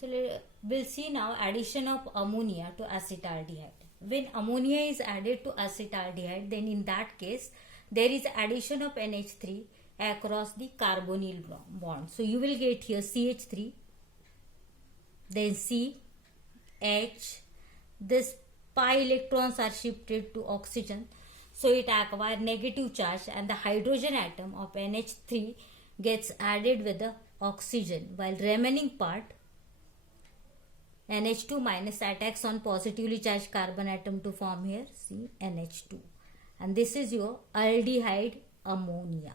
So we'll see now addition of ammonia to acetaldehyde. When ammonia is added to acetaldehyde, then in that case there is addition of NH3 across the carbonyl bond. So you will get here CH3, then C, H. This pi electrons are shifted to oxygen, so it acquires negative charge, and the hydrogen atom of NH3 gets added with the oxygen, while remaining part NH2 minus attacks on positively charged carbon atom to form here see NH2, and this is your aldehyde ammonia.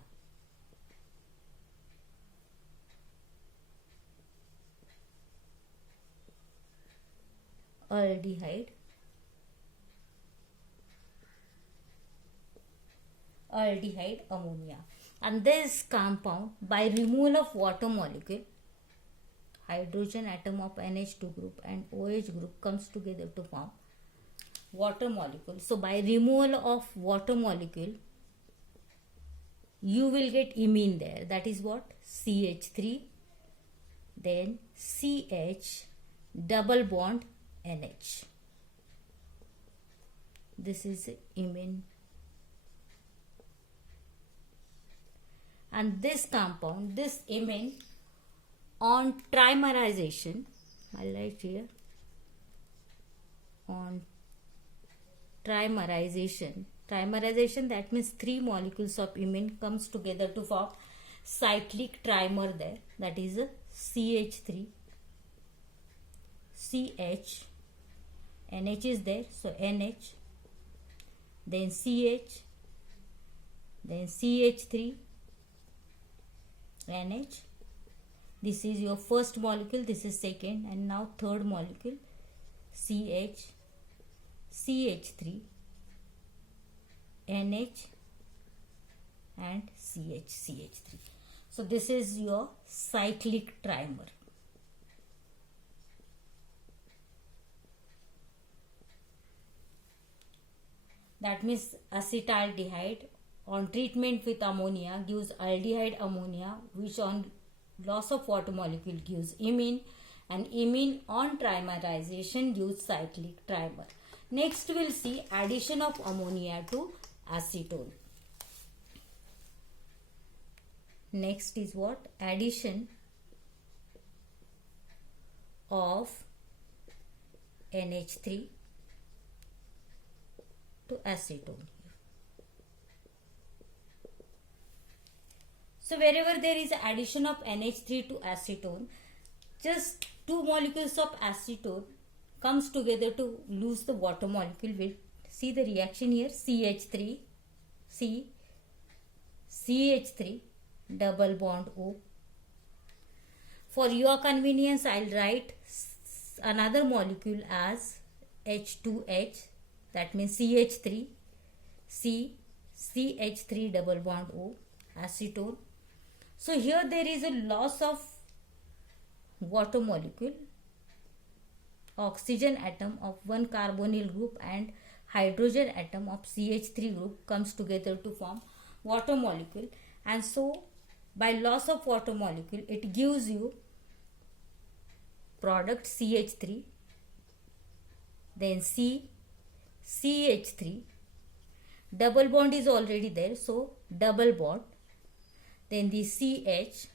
Aldehyde ammonia, and this compound, by removal of water molecule, hydrogen atom of NH2 group and OH group comes together to form water molecule. So by removal of water molecule you will get imine there, that is what, CH3, then CH, double bond NH. This is imine, and this compound, this imine, on trimerization, I'll write here, on trimerization, that means 3 molecules of imine comes together to form cyclic trimer there, that is a CH3, CH, NH is there, so NH, then CH, then CH3, NH. This is your first molecule, this is second, and now third molecule, CH, CH3, NH, and CH, CH3. So this is your cyclic trimer. That means acetaldehyde on treatment with ammonia gives aldehyde ammonia, which on loss of water molecule gives imine, and imine on trimerization gives cyclic trimer. Next we'll see addition of ammonia to acetone. Next is what? Addition of NH3 to acetone. So wherever there is addition of NH3 to acetone, just 2 molecules of acetone comes together to lose the water molecule. We'll see the reaction here. CH3, C, CH3, double bond O. For your convenience, I'll write another molecule as H2H, that means CH3, C, CH3 double bond O, acetone. So here there is a loss of water molecule, oxygen atom of one carbonyl group and hydrogen atom of CH3 group comes together to form water molecule, and so by loss of water molecule it gives you product CH3, then C, CH3, double bond is already there, so double bond, then the CH,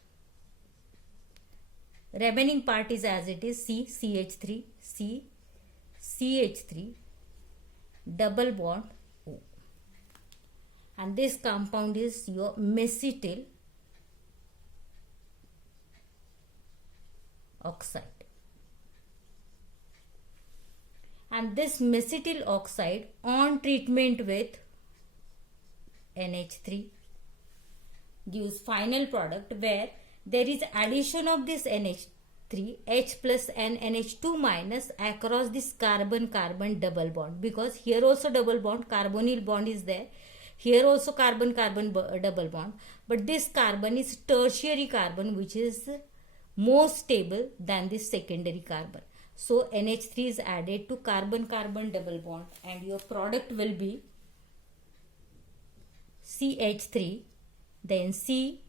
remaining part is as it is, C, CH3, C, CH3, double bond O, and this compound is your mesyl oxide, and this mesyl oxide on treatment with NH3 gives final product where there is addition of this NH3, H plus and NH2 minus across this carbon-carbon double bond, because here also double bond, carbonyl bond is there, here also carbon-carbon double bond, but this carbon is tertiary carbon which is more stable than this secondary carbon. So NH3 is added to carbon-carbon double bond and your product will be CH3, then C,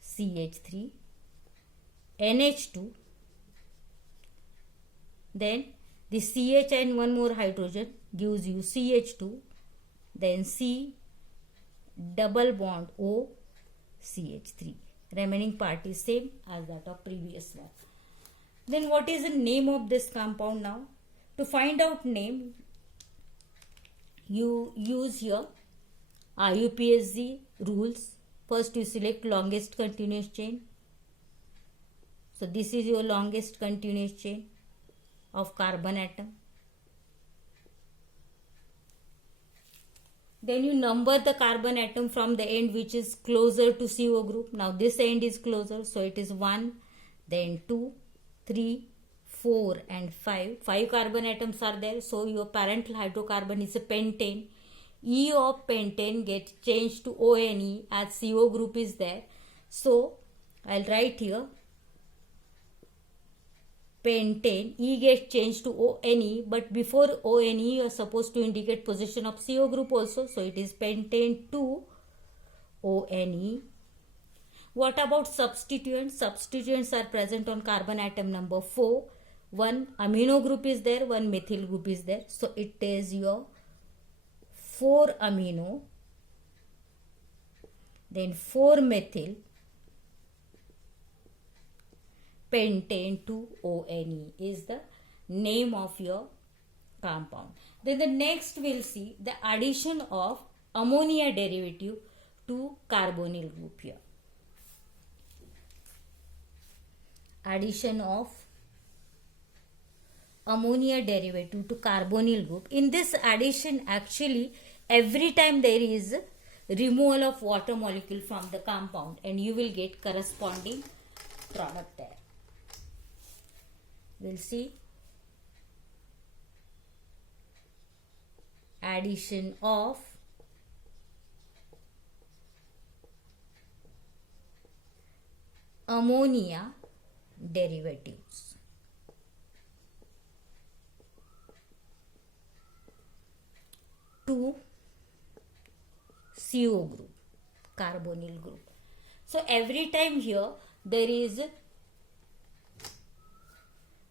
CH3, NH2, Then the CH and one more hydrogen gives you CH2, then C double bond O, CH3. Remaining part is same as that of previous one. Then what is the name of this compound now? To find out name, you use here IUPAC rules. First you select longest continuous chain. So this is your longest continuous chain of carbon atom. Then you number the carbon atom from the end which is closer to CO group. Now this end is closer, so it is 1, then 2, 3, 4 and 5. 5 carbon atoms are there, so your parental hydrocarbon is a pentane. E of pentane gets changed to ONE as CO group is there. So I'll write here pentane, E gets changed to ONE, but before ONE you are supposed to indicate position of CO group also, so it is pentane 2 ONE. What about substituents? Substituents are present on carbon atom number 4. One amino group is there, one methyl group is there, so it is your 4 amino, then 4 methyl, pentane 2 ONE is the name of your compound. Then the next we'll see the addition of ammonia derivative to carbonyl group here. Addition of ammonia derivative to carbonyl group. In this addition, actually every time there is removal of water molecule from the compound and you will get corresponding product there. We'll see addition of ammonia derivatives to CO group, carbonyl group. So every time here there is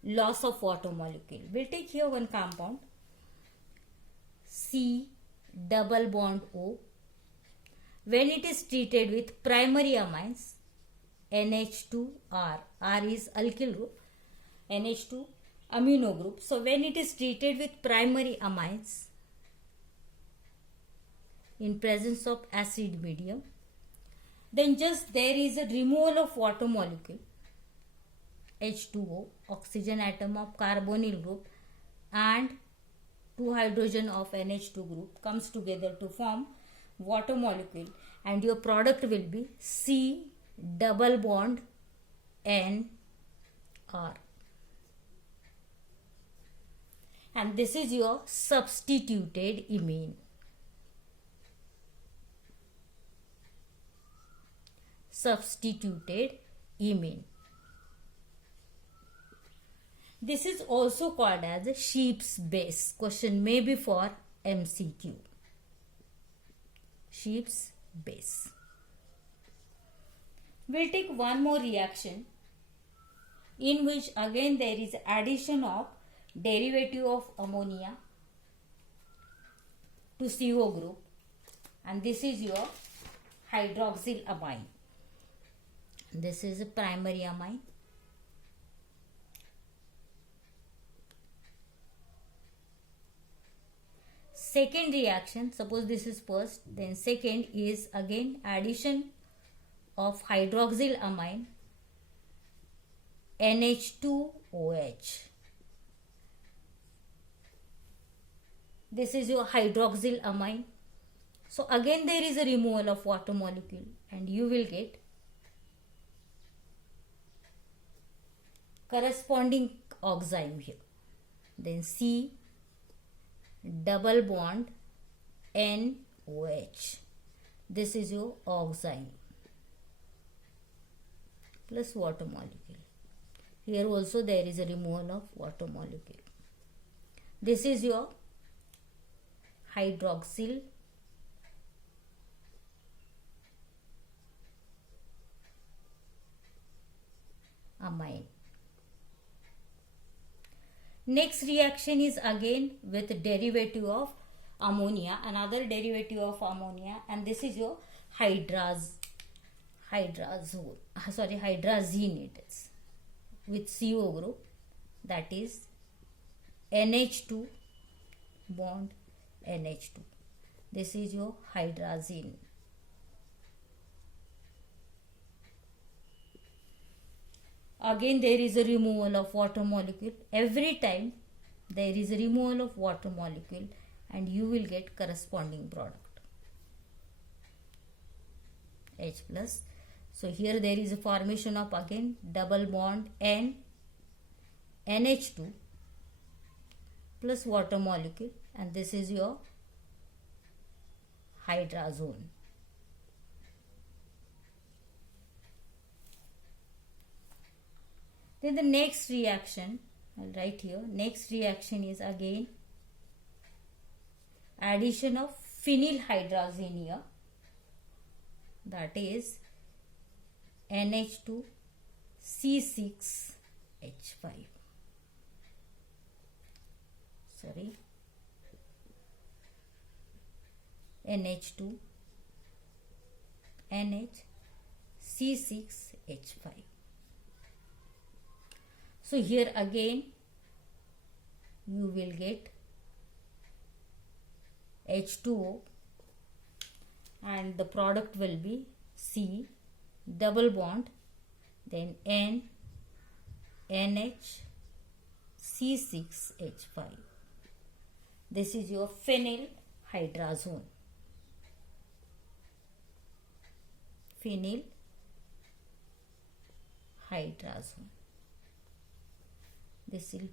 loss of water molecule. We'll take here one compound C double bond O. When it is treated with primary amines NH2R, R is alkyl group, NH2 amino group. So when it is treated with primary amines in presence of acid medium, then just there is a removal of water molecule H2O, oxygen atom of carbonyl group and 2 hydrogen of NH2 group comes together to form water molecule, and your product will be C double bond N R, and this is your substituted imine. Substituted imine. This is also called as a Sheep's base. Question may be for MCQ. Sheep's base. We'll take one more reaction in which again there is addition of derivative of ammonia to CO group, and this is your hydroxyl amine. This is a primary amine. Second reaction, suppose this is first, then second is again addition of hydroxyl amine NH2OH. This is your hydroxyl amine. So again there is a removal of water molecule and you will get corresponding oxime here. Then C double bond NOH. This is your oxime plus water molecule. Here also there is a removal of water molecule. This is your hydroxyl amine. Next reaction is again with derivative of ammonia, another derivative of ammonia, and this is your hydrazine it is with CO group, that is NH2 bond NH2. This is your hydrazine. Again there is a removal of water molecule. Every time there is a removal of water molecule and you will get corresponding product H plus. So here there is a formation of again double bond NH2 plus water molecule, and this is your hydrazone. Then the next reaction, I'll write here, next reaction is again addition of phenylhydrazine here, that is NH2 C6H5. Sorry, NH2 NH C6H5. So here again you will get H2O and the product will be C double bond, then N NH C6H5. This is your phenylhydrazone. Phenylhydrazone. This is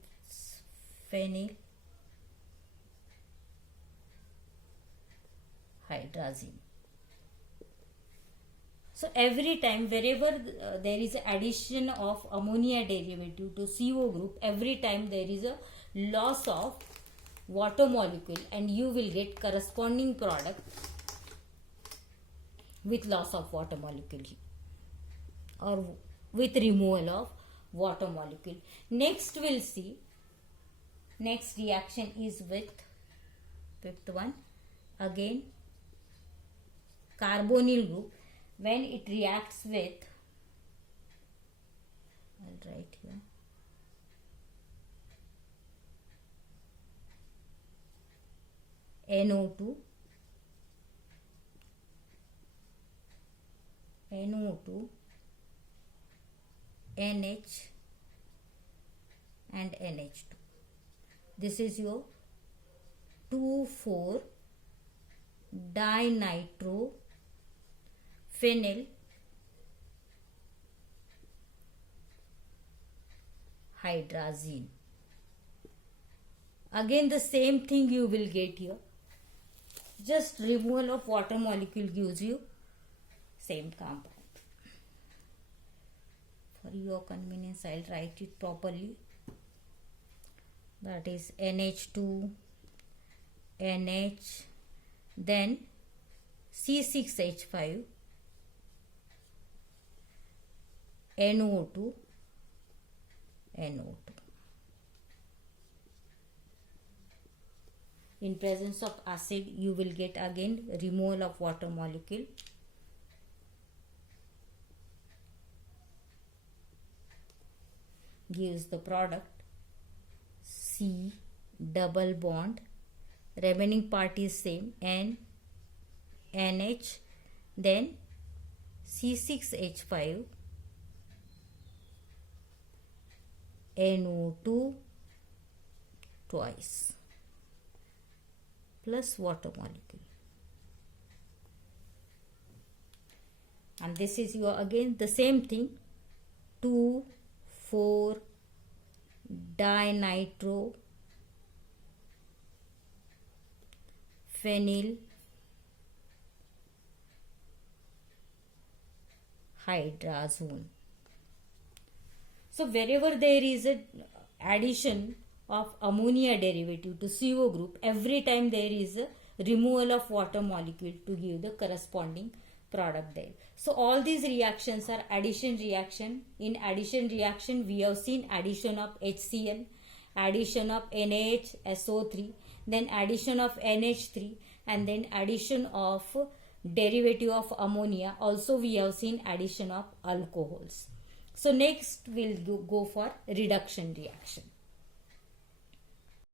phenylhydrazine. So every time wherever there is addition of ammonia derivative to CO group, every time there is a loss of water molecule and you will get corresponding product with loss of water molecule or with removal of water molecule. Next we'll see, next reaction is with fifth one, again carbonyl group. When it reacts with, I'll write here, NO2 NH and NH2. This is your 2,4 dinitro phenyl hydrazine. Again the same thing you will get here, just removal of water molecule gives you same compound. For your convenience I'll write it properly, that is NH2 NH, then C6H5 NO2 NO2. In presence of acid you will get again removal of water molecule. Gives the product C double bond, remaining part is same, N NH, then C6H5 NO2 twice plus water molecule, and this is your again the same thing, 2,4 dinitro phenyl hydrazone. So wherever there is a addition of ammonia derivative to CO group, every time there is a removal of water molecule to give the corresponding product there. So all these reactions are addition reaction. In addition reaction we have seen addition of HCl, addition of NaHSO3, then addition of NH3, and then addition of derivative of ammonia. Also we have seen addition of alcohols. So next we'll go for reduction reaction.